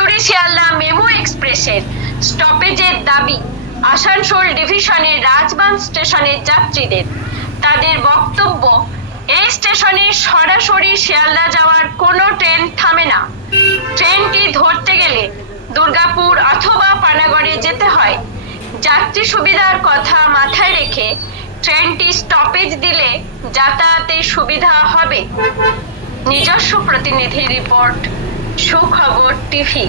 মিউরিশিয়াল্লা মেমু এক্সপ্রেসের স্টপেজের দাবি, আসানসোল ডিভিশনের রাজবান স্টেশনের যাত্রীদের। তাদের বক্তব্য, এই স্টেশনে সরাসরি শিয়ালদা যাওয়ার কোনো ট্রেন থামে না। ট্রেনটি ধরতে গেলে দুর্গাপুর অথবা পানাগড়ে যেতে হয়। যাত্রী সুবিধার কথা মাথায় রেখে ট্রেনটি স্টপেজ দিলে যাতায়াতের সুবিধা হবে। নিজস্ব প্রতিনিধি রিপোর্ট সুখবর টিভি